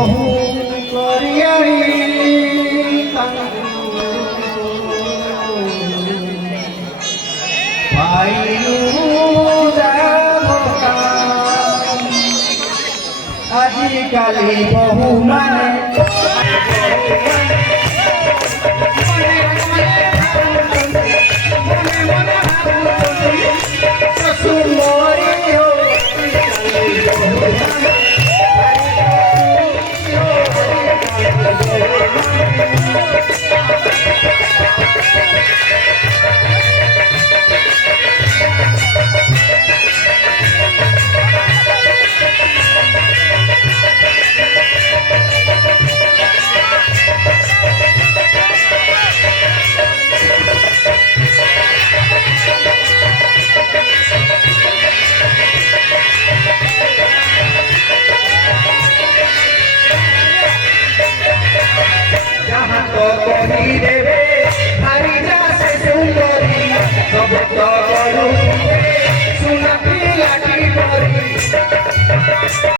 बहु करियाई आजिकाली बहु माने देवे हरि जासे सुंदरी सब तो करू सुना पिया की